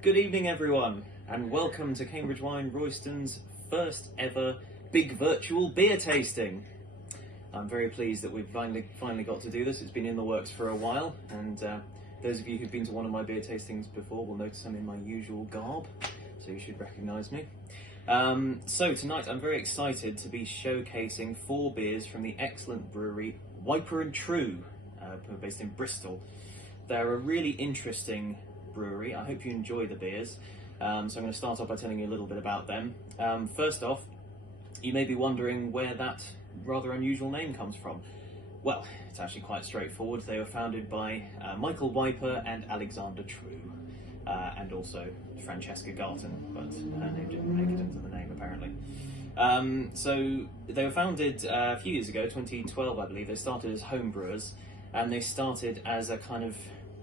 Good evening, everyone, and welcome to Cambridge Wine Royston's first ever big virtual beer tasting. I'm very pleased that we've finally got to do this. It's been in the works for a while, and those of you who've been to one of my beer tastings before will notice I'm in my usual garb, so you should recognise me. So tonight I'm very excited to be showcasing 4 beers from the excellent brewery Wiper and True, based in Bristol. They're a really interesting brewery. I hope you enjoy the beers. So I'm going to start off by telling you a little bit about them. First off, you may be wondering where that rather unusual name comes from. Well, it's actually quite straightforward. They were founded by Michael Wiper and Alexander True, and also Francesca Garten, but her name didn't make it into the name apparently. So they were founded a few years ago, 2012 I believe. They started as home brewers, and they started as a kind of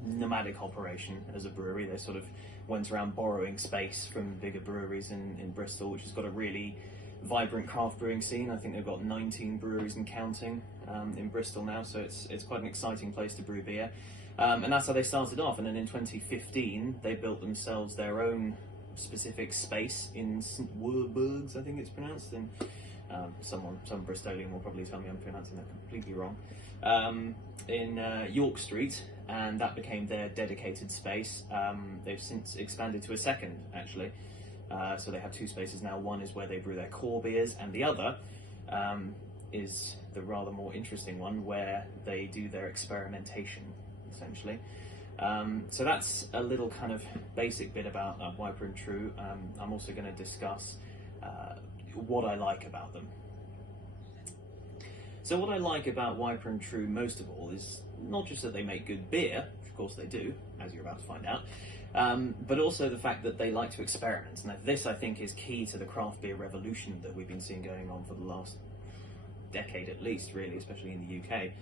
nomadic operation as a brewery. They sort of went around borrowing space from bigger breweries in Bristol, which has got a really vibrant craft brewing scene. I think they've got 19 breweries and counting in Bristol now, so it's quite an exciting place to brew beer. And that's how they started off, and then in 2015 they built themselves their own specific space in St Werburghs, I think it's pronounced, and some Bristolian will probably tell me I'm pronouncing that completely wrong, in York Street, and that became their dedicated space. They've since expanded to a second, actually, so they have 2 spaces now. One is where they brew their core beers, and the other is the rather more interesting one where they do their experimentation, essentially. So that's a little kind of basic bit about Wiper and True. I'm also going to discuss what I like about them. So what I like about Wiper and True most of all is not just that they make good beer, which of course they do, as you're about to find out, but also the fact that they like to experiment. And this, I think, is key to the craft beer revolution that we've been seeing going on for the last decade at least, really, especially in the UK.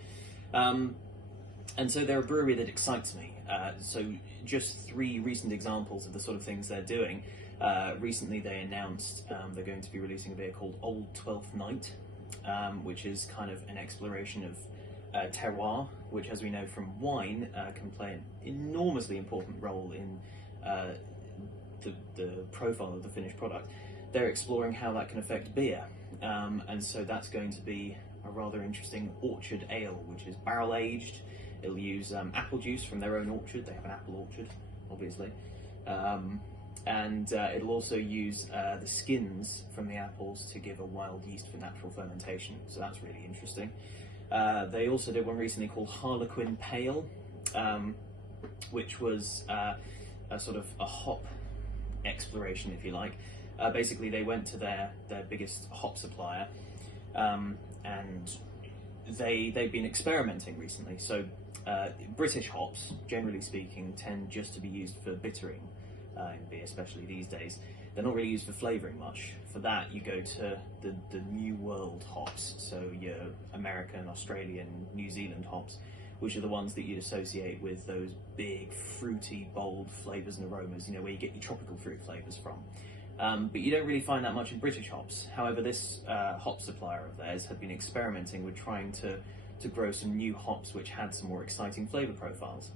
And so they're a brewery that excites me. So just 3 recent examples of the sort of things they're doing. Recently they announced they're going to be releasing a beer called Old Twelfth Night, which is kind of an exploration of terroir, which, as we know from wine, can play an enormously important role in the profile of the finished product. They're exploring how that can affect beer, and so that's going to be a rather interesting orchard ale, which is barrel aged. It'll use apple juice from their own orchard. They have an apple orchard, obviously. And it'll also use the skins from the apples to give a wild yeast for natural fermentation. So that's really interesting. They also did one recently called Harlequin Pale, which was a sort of a hop exploration, if you like. Basically, they went to their biggest hop supplier, and they've been experimenting recently. So British hops, generally speaking, tend just to be used for bittering in beer, especially these days. They're not really used for flavouring much. For that, you go to the New World hops, so your American, Australian, New Zealand hops, which are the ones that you'd associate with those big, fruity, bold flavours and aromas, you know, where you get your tropical fruit flavours from. But you don't really find that much in British hops. However, this hop supplier of theirs had been experimenting with trying to grow some new hops which had some more exciting flavour profiles.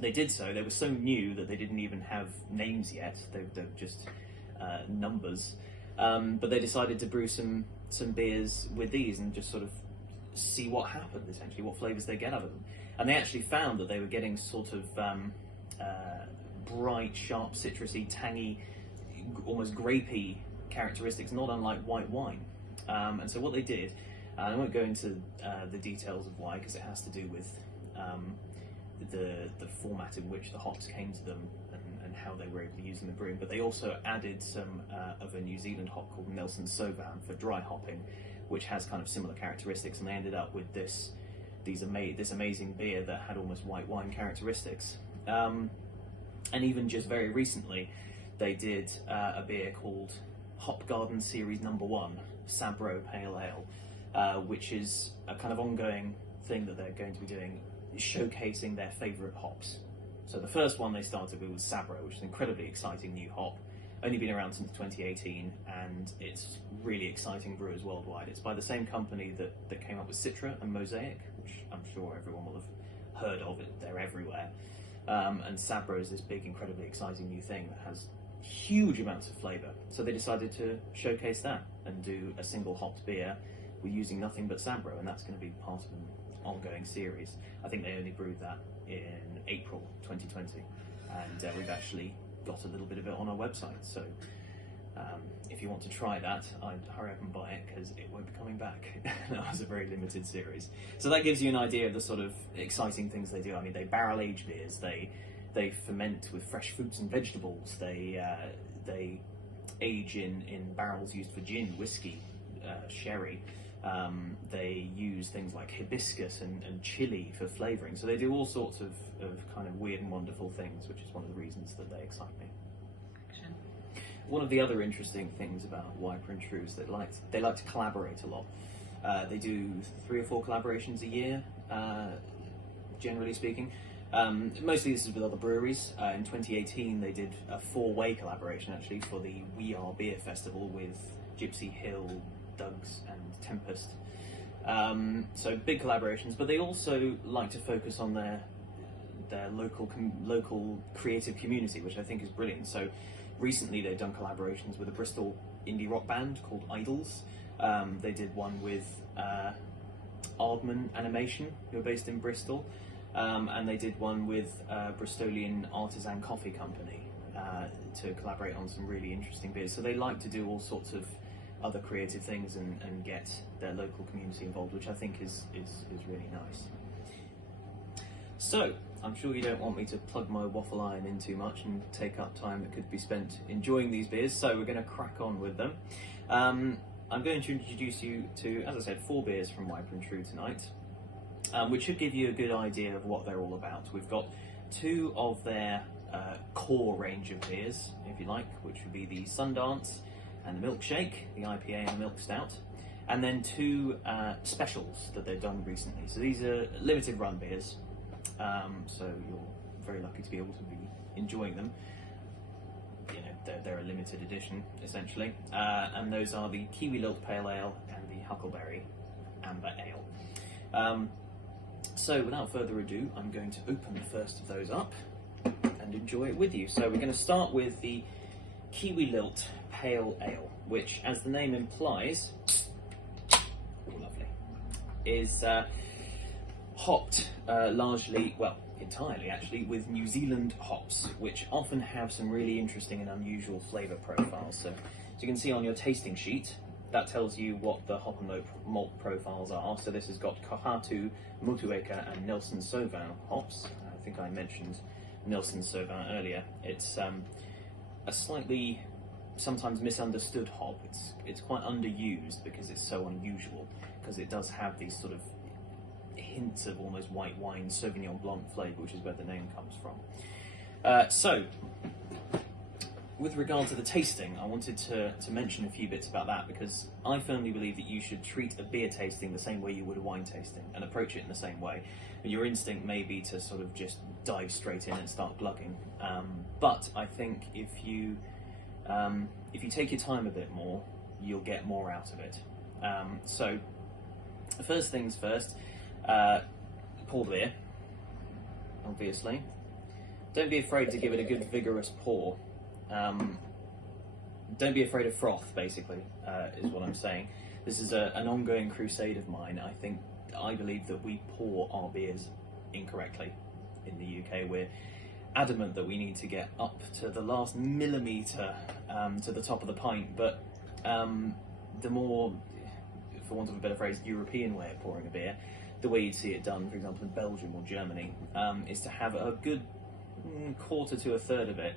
They did so. They were so new that they didn't even have names yet. They're just numbers. But they decided to brew some beers with these and just sort of see what happened, essentially, what flavours they get out of them. And they actually found that they were getting sort of bright, sharp, citrusy, tangy, almost grapey characteristics, not unlike white wine. And so what they did, I won't go into the details of why, because it has to do with the format in which the hops came to them and how they were able to use them in brewing, but they also added some of a New Zealand hop called Nelson Sauvin for dry hopping, which has kind of similar characteristics, and they ended up with this amazing beer that had almost white wine characteristics. And even just very recently, they did a beer called Hop Garden Series No. 1, Sabro Pale Ale, which is a kind of ongoing thing that they're going to be doing, showcasing their favourite hops. So the first one they started with was Sabro, which is an incredibly exciting new hop, only been around since 2018, and it's really exciting brewers worldwide. It's by the same company that came up with Citra and Mosaic, which I'm sure everyone will have heard of. They're everywhere. and Sabro is this big, incredibly exciting new thing that has huge amounts of flavour. So they decided to showcase that and do a single hopped beer with using nothing but Sabro, and that's going to be part of an ongoing series. I think they only brewed that in April 2020, and we've actually got a little bit of it on our website. So if you want to try that, I'd hurry up and buy it because it won't be coming back. That was a very limited series. So that gives you an idea of the sort of exciting things they do. I mean, they barrel age beers, they ferment with fresh fruits and vegetables, they age in barrels used for gin, whiskey, sherry. They use things like hibiscus and chili for flavouring. So they do all sorts of kind of weird and wonderful things, which is one of the reasons that they excite me. One of the other interesting things about Wiper and True is they like to collaborate a lot. They do 3 or 4 collaborations a year, generally speaking. Mostly this is with other breweries. In 2018 they did a 4-way collaboration actually for the We Are Beer Festival with Gypsy Hill, Doug's and Tempest. So big collaborations, but they also like to focus on their local creative community, which I think is brilliant. So recently they've done collaborations with a Bristol indie rock band called Idols. They did one with Aardman Animation, who are based in Bristol, and they did one with Bristolian Artisan Coffee Company to collaborate on some really interesting beers. So they like to do all sorts of other creative things and get their local community involved, which I think is really nice. So, I'm sure you don't want me to plug my waffle iron in too much and take up time that could be spent enjoying these beers, so we're going to crack on with them. I'm going to introduce you to, as I said, 4 beers from Wiper and True tonight, which should give you a good idea of what they're all about. We've got 2 of their core range of beers, if you like, which would be the Sundance and the Milkshake, the IPA and the Milk Stout, and then 2 specials that they've done recently. So these are limited run beers, so you're very lucky to be able to be enjoying them. You know, they're a limited edition, essentially, and those are the Kiwi Lilt Pale Ale and the Huckleberry Amber Ale. So without further ado, I'm going to open the first of those up and enjoy it with you. So we're going to start with the Kiwi Lilt Pale Ale, which, as the name implies, lovely, is hopped largely, well, entirely actually, with New Zealand hops, which often have some really interesting and unusual flavour profiles. So as you can see on your tasting sheet, that tells you what the hop and malt profiles are. So this has got Kohatu, Motueka and Nelson Sauvin hops. I think I mentioned Nelson Sauvin earlier. It's a slightly sometimes misunderstood hop. It's quite underused because it's so unusual, because it does have these sort of hints of almost white wine Sauvignon Blanc flavour, which is where the name comes from. So, with regard to the tasting, I wanted to mention a few bits about that, because I firmly believe that you should treat a beer tasting the same way you would a wine tasting and approach it in the same way. Your instinct may be to sort of just dive straight in and start glugging, but I think if you take your time a bit more, you'll get more out of it. So, first things first, pour the beer, obviously. Don't be afraid to give it a good vigorous pour. Don't be afraid of froth, basically, is what I'm saying. This is an ongoing crusade of mine. I believe that we pour our beers incorrectly in the UK. We're adamant that we need to get up to the last millimetre to the top of the pint, but the more, for want of a better phrase, European way of pouring a beer, the way you'd see it done, for example, in Belgium or Germany, is to have a good quarter to a third of it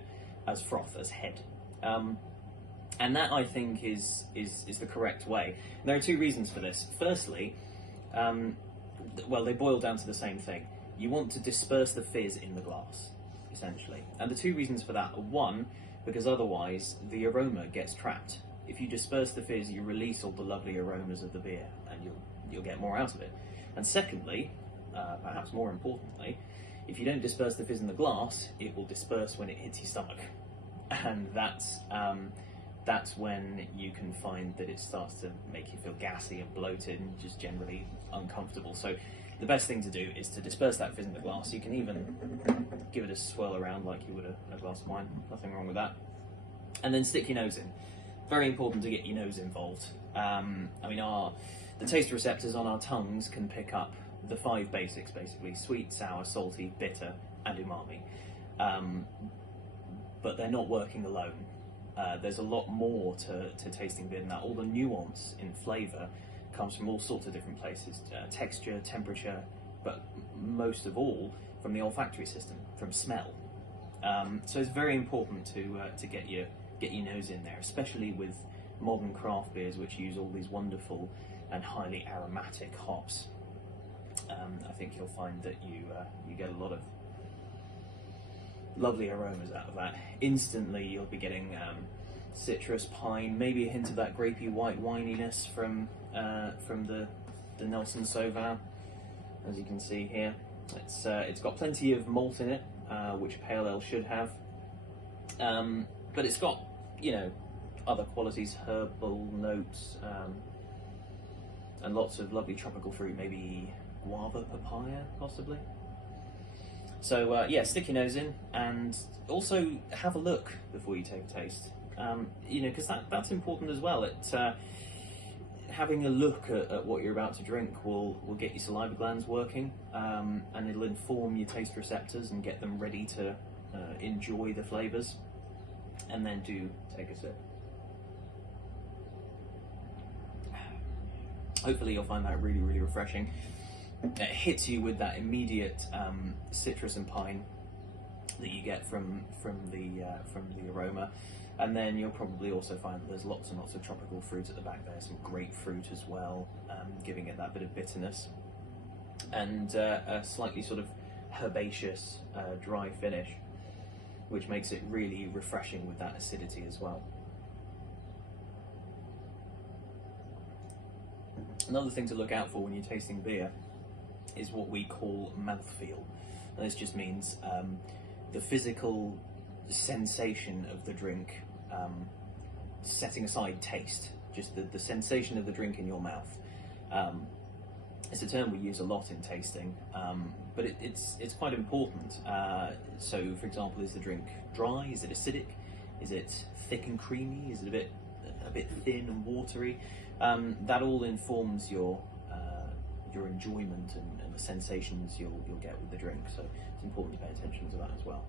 as froth, as head. And that, I think, is the correct way. And there are 2 reasons for this. Firstly, well, they boil down to the same thing. You want to disperse the fizz in the glass, essentially. And the 2 reasons for that are, 1, because otherwise the aroma gets trapped. If you disperse the fizz, you release all the lovely aromas of the beer, and you'll get more out of it. And secondly, perhaps more importantly, if you don't disperse the fizz in the glass, it will disperse when it hits your stomach, and that's when you can find that it starts to make you feel gassy and bloated and just generally uncomfortable. So the best thing to do is to disperse that fizz in the glass. You can even give it a swirl around like you would a glass of wine, nothing wrong with that. And then stick your nose in. Very important to get your nose involved. I mean, the taste receptors on our tongues can pick up the 5 basics, basically: sweet, sour, salty, bitter, and umami. But they're not working alone. There's a lot more to tasting beer than that. All the nuance in flavour comes from all sorts of different places: texture, temperature, but most of all from the olfactory system, from smell. So it's very important to get your nose in there, especially with modern craft beers, which use all these wonderful and highly aromatic hops. I think you'll find that you get a lot of lovely aromas out of that. Instantly, you'll be getting citrus, pine, maybe a hint of that grapey white wininess from the Nelson Sauvin, as you can see here. It's got plenty of malt in it, which pale ale should have, but it's got, you know, other qualities, herbal notes, and lots of lovely tropical fruit, maybe guava, papaya, possibly. So yeah, stick your nose in, and also have a look before you take a taste. You know, because that's important as well. Having a look at what you're about to drink will get your saliva glands working, and it'll inform your taste receptors and get them ready to enjoy the flavours. And then do take a sip. Hopefully you'll find that really, really refreshing. It hits you with that immediate citrus and pine that you get from the aroma, and then you'll probably also find that there's lots and lots of tropical fruit at the back there, some grapefruit as well, giving it that bit of bitterness, and a slightly sort of herbaceous, dry finish, which makes it really refreshing with that acidity as well. Another thing to look out for when you're tasting beer is what we call mouthfeel. And this just means the physical sensation of the drink, setting aside taste, just the sensation of the drink in your mouth. It's a term we use a lot in tasting, but it's quite important. So, for example, is the drink dry? Is it acidic? Is it thick and creamy? Is it a bit thin and watery? That all informs your enjoyment and the sensations you'll get with the drink. So it's important to pay attention to that as well.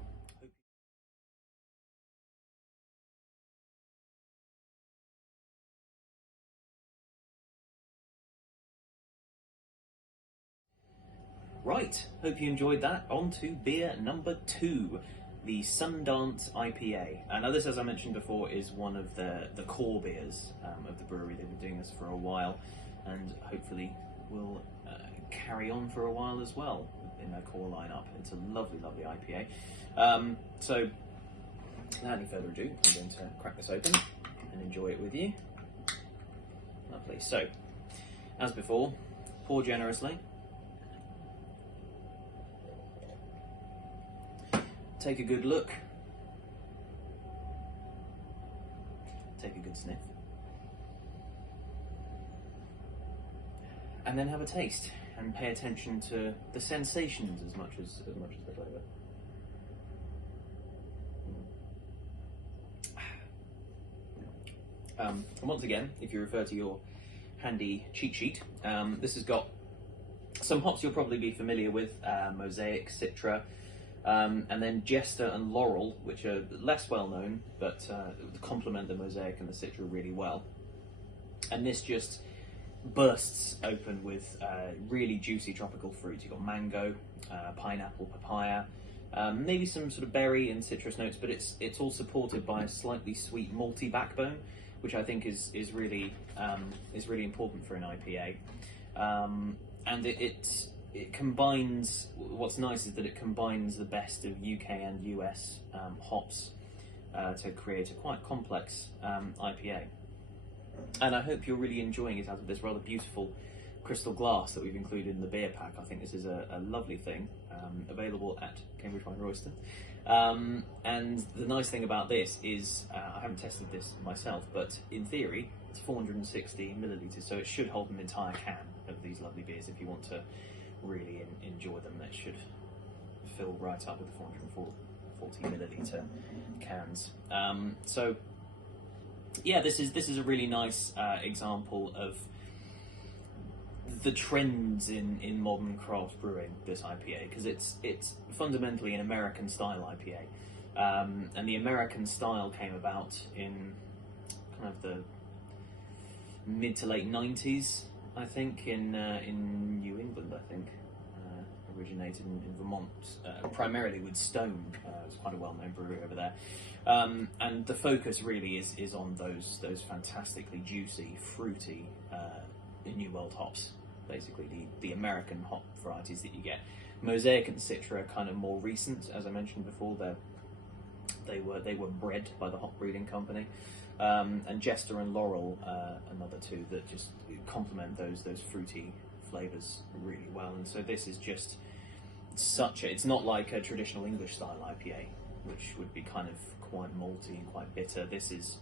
Right, hope you enjoyed that. On to beer number 2, the Sundance IPA. Now this, as I mentioned before, is one of the core beers of the brewery. They've been doing this for a while, and hopefully will carry on for a while as well in their core lineup. It's a lovely, lovely IPA. So without any further ado, I'm going to crack this open and enjoy it with you. Lovely. So, as before, pour generously. Take a good look. Take a good sniff. And then have a taste and pay attention to the sensations as much as the flavour. And once again, if you refer to your handy cheat sheet, this has got some hops you'll probably be familiar with: Mosaic, Citra, and then Jester and Laurel, which are less well known, but complement the Mosaic and the Citra really well. And this just bursts open with really juicy tropical fruit. You've got mango, pineapple, papaya, maybe some sort of berry and citrus notes, but it's all supported by a slightly sweet malty backbone, which I think is really important for an IPA. And it combines. What's nice is that it combines the best of UK and US hops to create a quite complex IPA. And I hope you're really enjoying it out of this rather beautiful crystal glass that we've included in the beer pack. I think this is a lovely thing, available at Cambridge Wine Royston. And the nice thing about this is, I haven't tested this myself, but in theory, it's 460 millilitres, so it should hold an entire can of these lovely beers if you want to really enjoy them. They should fill right up with the 440 milliliter cans. So yeah, this is a really nice example of the trends in modern craft brewing, this IPA, because it's fundamentally an American style IPA, and the American style came about in kind of the mid to late 90s, I think, in New England. I think originated in Vermont, primarily with Stone. It's quite a well-known brewery over there, and the focus really is on those fantastically juicy, fruity New World hops. Basically, the American hop varieties that you get. Mosaic and Citra are kind of more recent, as I mentioned before. They were bred by the hop breeding company, and Jester and Laurel, another two that just complement those fruity flavors really well. And so this is just it's not like a traditional English style IPA, which would be kind of quite malty and quite bitter. This is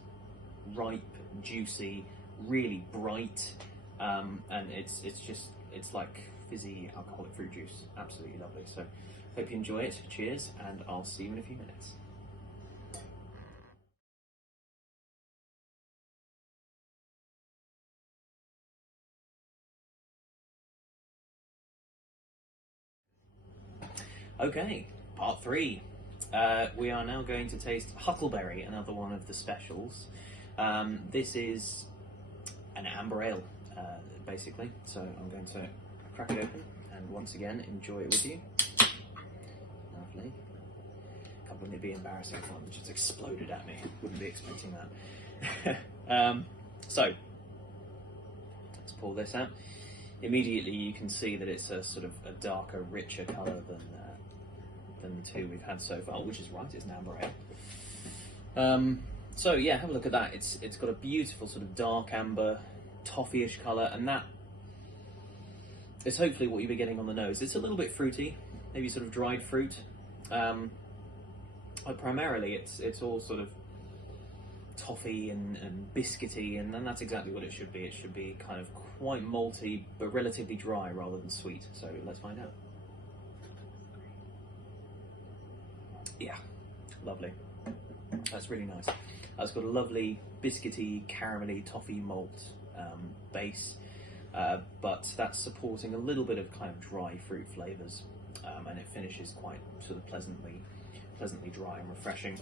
ripe, juicy, really bright. And it's like fizzy alcoholic fruit juice. Absolutely lovely. So hope you enjoy it. Cheers, and I'll see you in a few minutes. Okay, part 3. We are now going to taste Huckleberry, another one of the specials. This is an amber ale, basically. So I'm going to crack it open and once again enjoy it with you. Lovely. Wouldn't it be embarrassing if one just exploded at me? Wouldn't be expecting that. So let's pour this out. Immediately you can see that it's a sort of a darker, richer colour than the two we've had so far, which is right, it's an amber ale. So yeah, have a look at that. It's got a beautiful sort of dark amber, toffee-ish colour, and that is hopefully what you'll be getting on the nose. It's a little bit fruity, maybe sort of dried fruit. But primarily it's all sort of toffee and biscuity, and that's exactly what it should be. It should be kind of quite malty, but relatively dry rather than sweet. So let's find out. Yeah, lovely. That's really nice. It's got a lovely biscuity, caramelly, toffee malt base, but that's supporting a little bit of kind of dry fruit flavours, and it finishes quite sort of pleasantly dry and refreshing.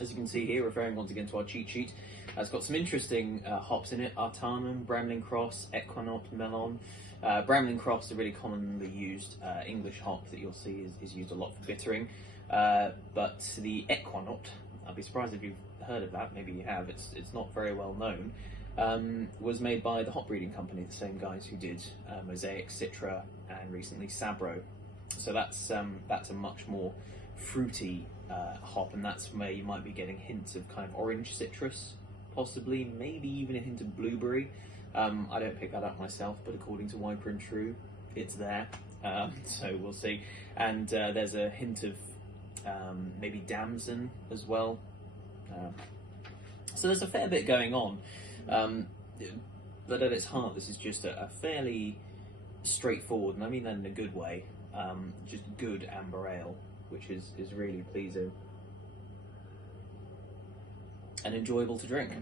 As you can see here, referring once again to our cheat sheet, it's got some interesting hops in it: Artarmon, Bramling Cross, Equinox, Melon. Bramling Cross is a really commonly used English hop that you'll see is used a lot for bittering. But the Equinox, I'll be surprised if you've heard of that, maybe you have, it's not very well known, was made by the hop breeding company, the same guys who did Mosaic, Citra, and recently Sabro. So that's a much more fruity hop, and that's where you might be getting hints of kind of orange citrus, possibly, maybe even a hint of blueberry. I don't pick that up myself, but according to Wiper and True, it's there. So we'll see. And there's a hint of maybe damson as well. So there's a fair bit going on. But at its heart, this is just a fairly straightforward, and I mean that in a good way, just good amber ale, which is really pleasing and enjoyable to drink.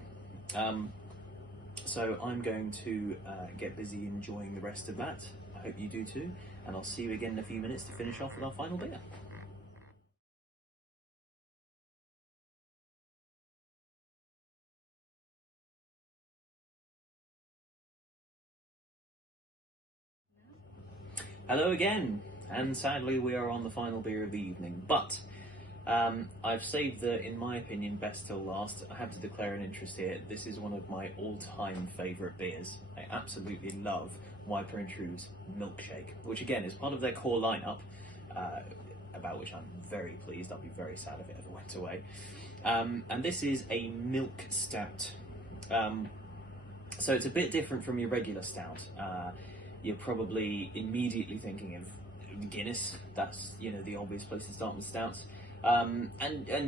So I'm going to get busy enjoying the rest of that. I hope you do too, and I'll see you again in a few minutes to finish off with our final beer. Hello again, and sadly we are on the final beer of the evening, but I've saved the, in my opinion, best till last. I have to declare an interest here. This is one of my all-time favourite beers. I absolutely love Wiper and True's Milkshake, which again is part of their core lineup, about which I'm very pleased. I'll be very sad if it ever went away. And this is a milk stout. So it's a bit different from your regular stout. You're probably immediately thinking of Guinness. That's, you know, the obvious place to start with stouts. And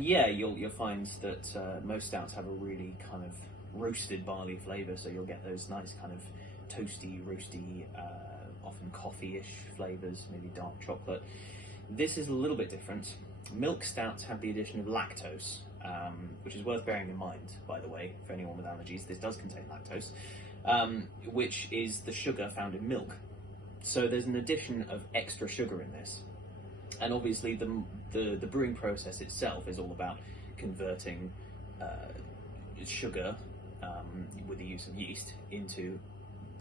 yeah, you'll find that most stouts have a really kind of roasted barley flavour, so you'll get those nice kind of toasty, roasty, often coffee-ish flavours, maybe dark chocolate. This is a little bit different. Milk stouts have the addition of lactose, which is worth bearing in mind, by the way, for anyone with allergies. This does contain lactose, which is the sugar found in milk. So there's an addition of extra sugar in this. And obviously the brewing process itself is all about converting sugar with the use of yeast into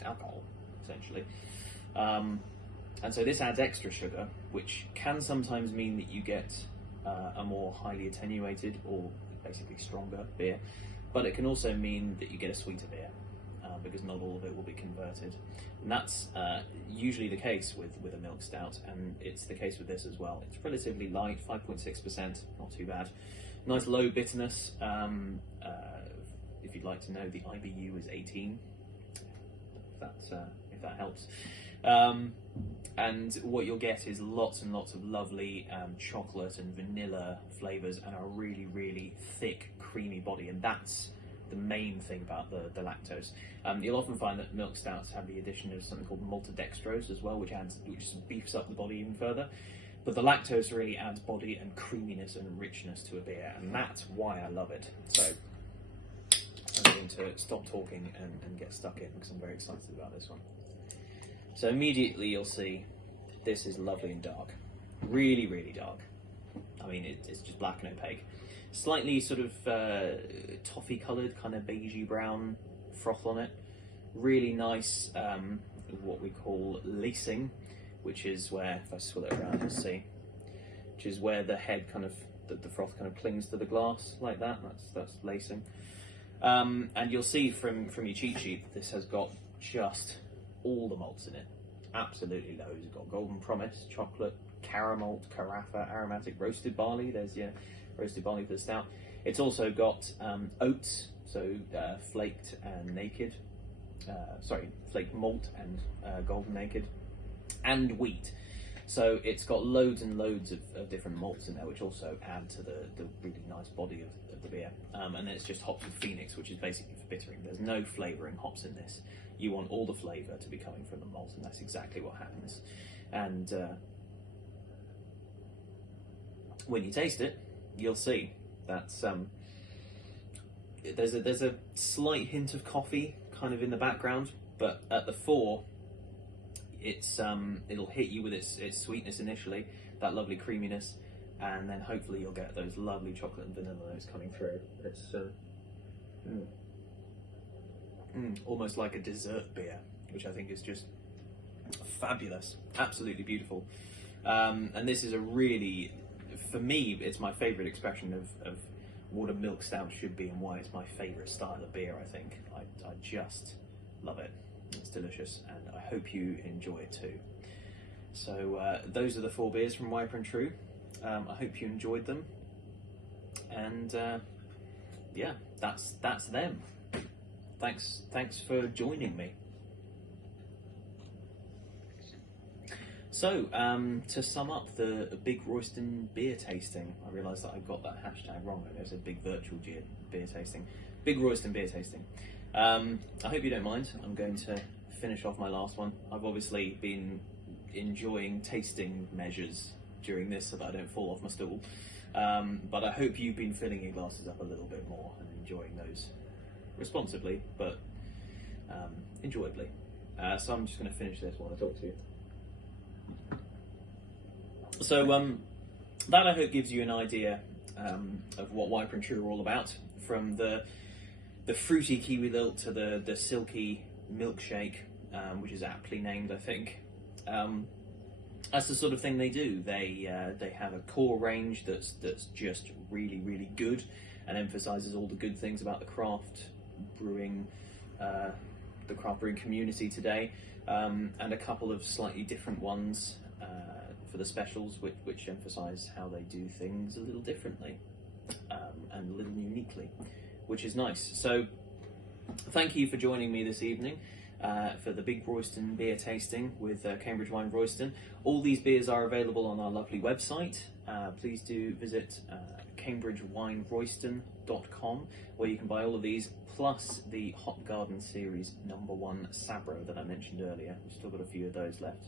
alcohol, essentially. And so this adds extra sugar, which can sometimes mean that you get a more highly attenuated or basically stronger beer, but it can also mean that you get a sweeter beer, because not all of it will be converted. And that's usually the case with a milk stout, and it's the case with this as well. It's relatively light, 5.6%, not too bad. Nice low bitterness. If you'd like to know, the IBU is 18, if that helps. And what you'll get is lots and lots of lovely chocolate and vanilla flavours and a really, really thick, creamy body, and that's the main thing about the lactose. You'll often find that milk stouts have the addition of something called maltodextrose as well, which beefs up the body even further. But the lactose really adds body and creaminess and richness to a beer, and that's why I love it. So I'm going to stop talking and get stuck in, because I'm very excited about this one. So immediately you'll see this is lovely and dark. Really, really dark. I mean, it's just black and opaque. Slightly sort of toffee coloured, kind of beigey brown froth on it. Really nice, what we call lacing, which is where, if I swill it around, you'll see, which is where the head kind of, the froth kind of clings to the glass like that. That's lacing. And you'll see from your cheat sheet that this has got just all the malts in it. Absolutely loads. It's got golden promise, chocolate, caramel, carafa, aromatic, roasted barley. There's your roasted barley for the stout. It's also got oats, so flaked and naked. Flaked malt and golden naked, and wheat. So it's got loads and loads of different malts in there, which also add to the really nice body of the beer. And then it's just hops with Phoenix, which is basically for bittering. There's no flavouring hops in this. You want all the flavour to be coming from the malt, and that's exactly what happens. And when you taste it, you'll see that there's a slight hint of coffee kind of in the background, but at the fore, it'll hit you with its sweetness initially, that lovely creaminess, and then hopefully you'll get those lovely chocolate and vanilla notes coming through. It's almost like a dessert beer, which I think is just fabulous, absolutely beautiful. And this is a really, for me, it's my favourite expression of what a milk stout should be and why it's my favourite style of beer. I think I just love it. It's delicious, and I hope you enjoy it too. So those are the 4 beers from Wiper and True. I hope you enjoyed them, and yeah, that's them. Thanks for joining me. So to sum up the Big Royston beer tasting, I realised that I got that hashtag wrong. There's a big virtual beer tasting, Big Royston beer tasting. I hope you don't mind. I'm going to finish off my last one. I've obviously been enjoying tasting measures during this so that I don't fall off my stool. But I hope you've been filling your glasses up a little bit more and enjoying those responsibly, but enjoyably. So I'm just going to finish this while I talk to you. So that I hope gives you an idea of what Wiper and True are all about, from the fruity kiwi lilt to the silky milkshake, which is aptly named, I think. That's the sort of thing they do. They have a core range that's just really, really good and emphasises all the good things about the craft brewing community today, and a couple of slightly different ones for the specials, which emphasise how they do things a little differently and a little uniquely, which is nice. So thank you for joining me this evening for the Big Royston beer tasting with Cambridge Wine Royston. All these beers are available on our lovely website. Please do visit cambridgewineroyston.com, where you can buy all of these, plus the Hop Garden Series #1 Sabro that I mentioned earlier. We've still got a few of those left.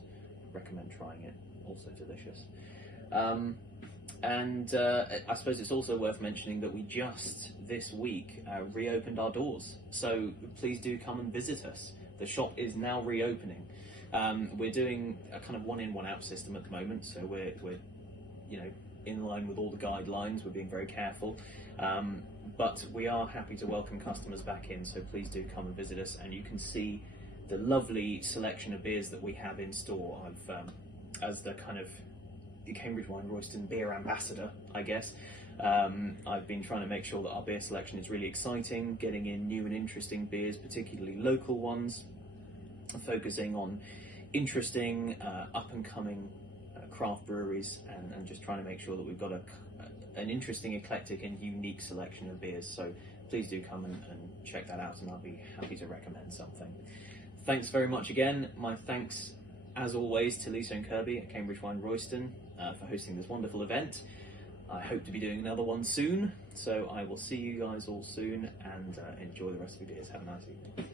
Recommend trying it, also delicious. I suppose it's also worth mentioning that we just this week reopened our doors, so please do come and visit us. The shop is now reopening. We're doing a kind of one-in, one-out system at the moment, so we're in line with all the guidelines. We're being very careful, but we are happy to welcome customers back in, so please do come and visit us, and you can see the lovely selection of beers that we have in store. As the kind of Cambridge Wine Royston beer ambassador, I guess, I've been trying to make sure that our beer selection is really exciting, getting in new and interesting beers, particularly local ones, focusing on interesting up-and-coming craft breweries, and just trying to make sure that we've got an interesting, eclectic and unique selection of beers. So please do come and check that out, and I'll be happy to recommend something. Thanks very much again. My thanks, as always, to Lisa and Kirby at Cambridge Wine Royston for hosting this wonderful event. I hope to be doing another one soon, so I will see you guys all soon, and enjoy the rest of your beers. Have a nice evening.